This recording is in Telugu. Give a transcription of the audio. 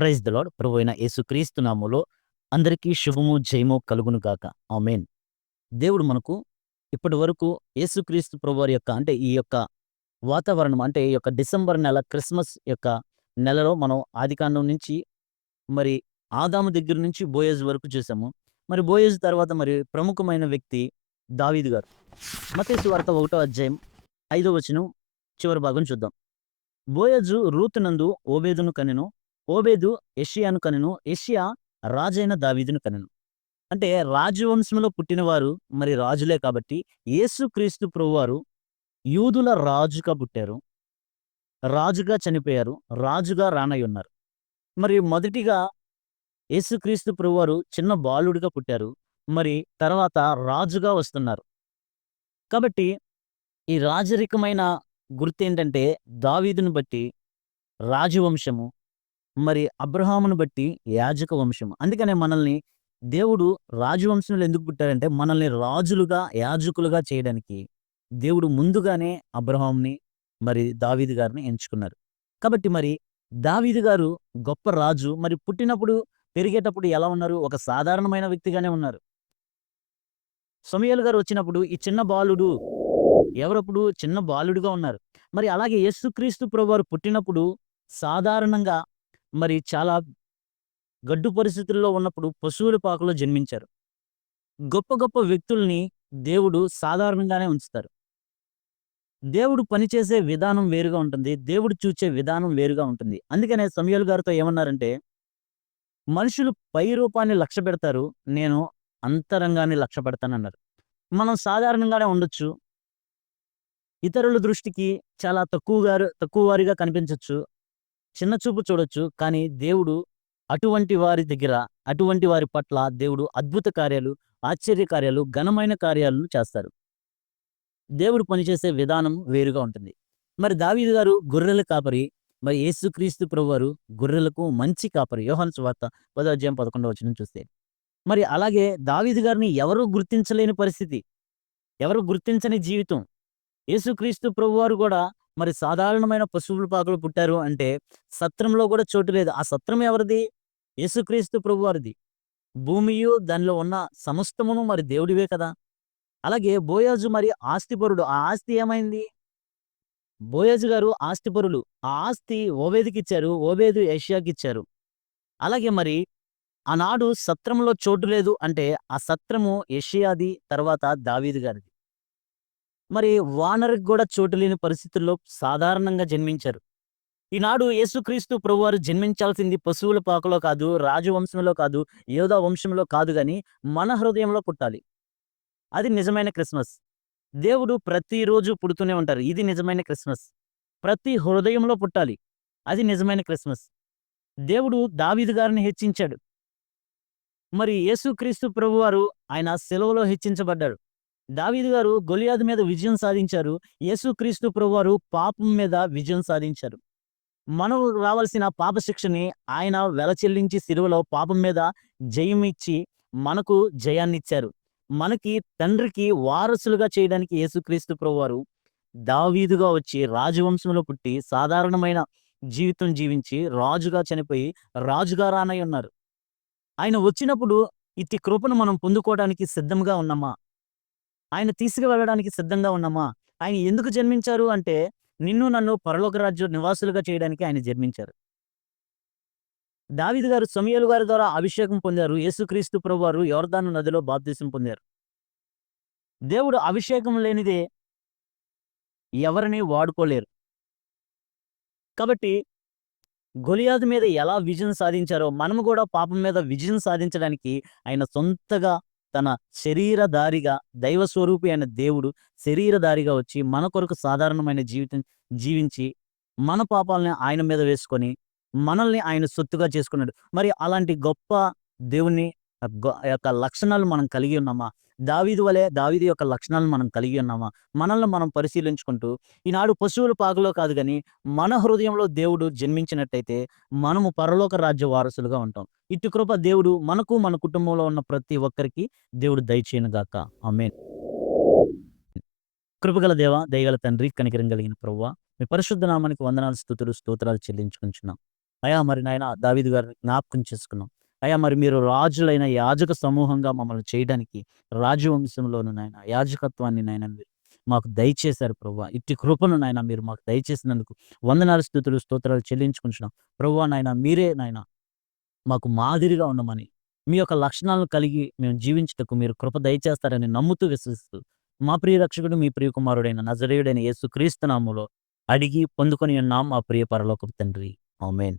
Praise the lord. ప్రభువైన యేసుక్రీస్తు నామములో అందరికీ శుభము, జయము కలుగును గాక. ఆమేన్. దేవుడు మనకు ఇప్పటివరకు యేసుక్రీస్తు ప్రభువారి యొక్క అంటే ఈ యొక్క వాతావరణం అంటే ఈ యొక్క డిసెంబర్ నెల క్రిస్మస్ యొక్క నెలలో మనం ఆదికాండం నుంచి మరి ఆదాము దగ్గర నుంచి బోయజు వరకు చూసాము. మరి బోయజు తర్వాత మరి ప్రముఖమైన వ్యక్తి దావీదు గారు. మత్తయి సువార్త 1 అధ్యాయం 5 వచనం చివరి భాగం చూద్దాం. బోయజు రూతునందు ఓబేదును కనెను. ఓబేదు యెషయాను కనెను. యెషయా రాజైన దావీదును కనెను. అంటే రాజవంశంలో పుట్టినవారు మరి రాజులే కాబట్టి యేసుక్రీస్తు ప్రభువారు యూదుల రాజుగా పుట్టారు. రాజుగా చనిపోయారు. రాజుగా రానయ్యున్నారు. మరి మొదటిగా యేసుక్రీస్తు ప్రభువారు చిన్న బాలుడిగా పుట్టారు. మరి తర్వాత రాజుగా వస్తున్నారు. కాబట్టి ఈ రాజరికమైన గుర్తేంటంటే దావీదును బట్టి రాజవంశము, మరి అబ్రహామును బట్టి యాజక వంశం. అందుకనే మనల్ని దేవుడు రాజవంశంలో ఎందుకు పుట్టారంటే, మనల్ని రాజులుగా, యాజకులుగా చేయడానికి దేవుడు ముందుగానే అబ్రహాముని, మరి దావీదు గారిని ఎంచుకున్నారు. కాబట్టి మరి దావీదు గారు గొప్ప రాజు. మరి పుట్టినప్పుడు, పెరిగేటప్పుడు ఎలా ఉన్నారు? ఒక సాధారణమైన వ్యక్తిగానే ఉన్నారు. సమూయేలు గారు వచ్చినప్పుడు ఈ చిన్న బాలుడు ఎవరప్పుడు చిన్న బాలుడుగా ఉన్నారు. మరి అలాగే యేసుక్రీస్తు ప్రభువారు పుట్టినప్పుడు సాధారణంగా మరి చాలా గడ్డు పరిస్థితుల్లో ఉన్నప్పుడు పశువుల పాకలో జన్మించారు. గొప్ప గొప్ప వ్యక్తుల్ని దేవుడు సాధారణంగానే ఉంచుతారు. దేవుడు పనిచేసే విధానం వేరుగా ఉంటుంది. దేవుడు చూచే విధానం వేరుగా ఉంటుంది. అందుకనే సమూయేలు గారితో ఏమన్నారంటే, మనుషులు పై రూపాన్ని లక్ష్యపెడతారు. నేను అంతరంగాన్ని లక్ష్యపెడతానన్నారు. మనం సాధారణంగానే ఉండొచ్చు. ఇతరుల దృష్టికి చాలా తక్కువ వారిగా కనిపించొచ్చు. చిన్న చూపు చూడొచ్చు. కానీ దేవుడు అటువంటి వారి దగ్గర, అటువంటి వారి పట్ల దేవుడు అద్భుత కార్యాలు, ఆశ్చర్య కార్యాలు, ఘనమైన కార్యాలను చేస్తారు. దేవుడు పనిచేసే విధానం వేరుగా ఉంటుంది. మరి దావీదు గారు గొర్రెల కాపరి. మరి యేసుక్రీస్తు ప్రభువారు గొర్రెలకు మంచి కాపరి. యోహాను సువార్త 10 అధ్యాయం 11 వచనం చూస్తే. మరి అలాగే దావీదు గారిని ఎవరు గుర్తించలేని పరిస్థితి. ఎవరు గుర్తించని జీవితం. యేసుక్రీస్తు ప్రభువారు గూడా మరి సాధారణమైన పశువుల పాకలో పుట్టారు అంటే, సత్రంలో గూడా చోటు లేదు. ఆ సత్రం ఎవరిది? యేసుక్రీస్తు ప్రభువారిది. భూమియు, దానిలో ఉన్న సమస్తమును మరి దేవుడివే కదా! అలాగే బోయజు మరి ఆస్తిపరుడు. ఆ ఆస్తి ఏమైంది? బోయజు గారు ఆస్తిపరులు. ఆ ఆస్తి ఓబేదుకిచ్చారు. ఓబేదు యెషయాకిచ్చారు. అలాగే మరి ఆనాడు సత్రంలో చోటు లేదు అంటే, ఆ సత్రము యెషయాది, తర్వాత దావీదు గారిది. మరి వానరుకి గూడా చోటు లేని పరిస్థితుల్లో సాధారణంగా జన్మించారు. ఈనాడు యేసుక్రీస్తు ప్రభువారు జన్మించాల్సింది పశువుల పాకలో కాదు, రాజవంశంలో కాదు, యోధా వంశంలో కాదు గాని, మన హృదయంలో పుట్టాలి. అది నిజమైన క్రిస్మస్. దేవుడు ప్రతిరోజు పుడుతూనే ఉంటారు. ఇది నిజమైన క్రిస్మస్. ప్రతి హృదయంలో పుట్టాలి. అది నిజమైన క్రిస్మస్. దేవుడు దావీదు గారిని హెచ్చించాడు. మరి యేసుక్రీస్తు ప్రభువారు ఆయన సిలువలో హెచ్చించబడ్డాడు. దావీదు గారు గొలియాతు మీద విజయం సాధించారు. యేసుక్రీస్తు ప్రభువారు పాపం మీద విజయం సాధించారు. మనం రావాల్సిన పాప శిక్షని ఆయన వెల చెల్లించి సిలువలో పాపం మీద జయమిచ్చి మనకు జయాన్నిచ్చారు. మనకి తండ్రికి వారసులుగా చేయడానికి యేసుక్రీస్తు ప్రభువారు దావీదుగా వచ్చి రాజవంశంలో పుట్టి సాధారణమైన జీవితం జీవించి రాజుగా చనిపోయి రాజుగా రానయ్యున్నారు. ఆయన వచ్చినప్పుడు ఇట్టి కృపను మనం పొందుకోవడానికి సిద్ధంగా ఉన్నామా? ఆయన తీసుకువెళ్ళడానికి సిద్ధంగా ఉన్నామా? ఆయన ఎందుకు జన్మించారు అంటే, నిన్ను నన్ను పరలోక రాజ్య నివాసులుగా చేయడానికి ఆయన జన్మించారు. దావీదు గారు సమూయేలు గారి ద్వారా అభిషేకం పొందారు. యేసుక్రీస్తు ప్రభువారు యోర్దాను నదిలో బాప్తిసం పొందారు. దేవుడు అభిషేకం లేనిదే ఎవరిని వాడుకోలేరు. కాబట్టి గొలియాతు మీద ఎలా విజయం సాధించారో, మనము గూడా పాపం మీద విజయం సాధించడానికి ఆయన సొంతగా తన శరీరధారిగా, దైవ స్వరూపి అయిన దేవుడు శరీరధారిగా వచ్చి, మన కొరకు సాధారణమైన జీవితం జీవించి, మన పాపాలని ఆయన మీద వేసుకొని, మనల్ని ఆయన సొత్తుగా చేసుకున్నాడు. మరి అలాంటి గొప్ప దేవుని యొక్క లక్షణాలు మనం కలిగి ఉన్నామా? దావీదు వలె దావీదు యొక్క లక్షణాలను మనం కలిగి ఉన్నామా? మనల్ని మనం పరిశీలించుకుంటూ, ఈనాడు పశువుల పాకలో కాదు గాని, మన హృదయంలో దేవుడు జన్మించినట్టయితే మనము పరలోక రాజ్య వారసులుగా ఉంటాం. ఇట్టి కృప దేవుడు మనకు, మన కుటుంబంలో ఉన్న ప్రతి ఒక్కరికి దేవుడు దయచేయును గాక. ఆమేన్. కృపగల దేవ, దయగల తండ్రి, కనికరం కలిగిన ప్రభువా, మీ పరిశుద్ధ నామానికి వందనాలు, స్తుతులు, స్తోత్రాలు చెల్లించుకుంటున్నాం. అయ్యా! మరి నాయన దావీదు గారిని జ్ఞాపకం చేసుకున్నాం. అయ్యా! మరి మీరు రాజులైన యాజక సమూహంగా మమ్మల్ని చేయడానికి రాజవంశంలోను నాయన యాజకత్వాన్ని నాయన మీరు మాకు దయచేశారు ప్రభువా. ఇట్టి కృపను నాయన మీరు మాకు దయచేసినందుకు వందనాలు, స్తుతులు, స్తోత్రాలు చెల్లించుకుంటున్నాం. ప్రభువా నాయన మీరే నాయన మాకు మాదిరిగా ఉండమని, మీ యొక్క లక్షణాలను కలిగి మేము జీవించుటకు మీరు కృప దయచేస్తారని నమ్ముతూ, విశ్వసిస్తూ, మా ప్రియ రక్షకుడు, మీ ప్రియ కుమారుడైన నజరేయుడైన యేసుక్రీస్తు నామములో అడిగి పొందుకొని ఉన్నాం మా ప్రియ పరలోకపు తండ్రి. ఆమేన్.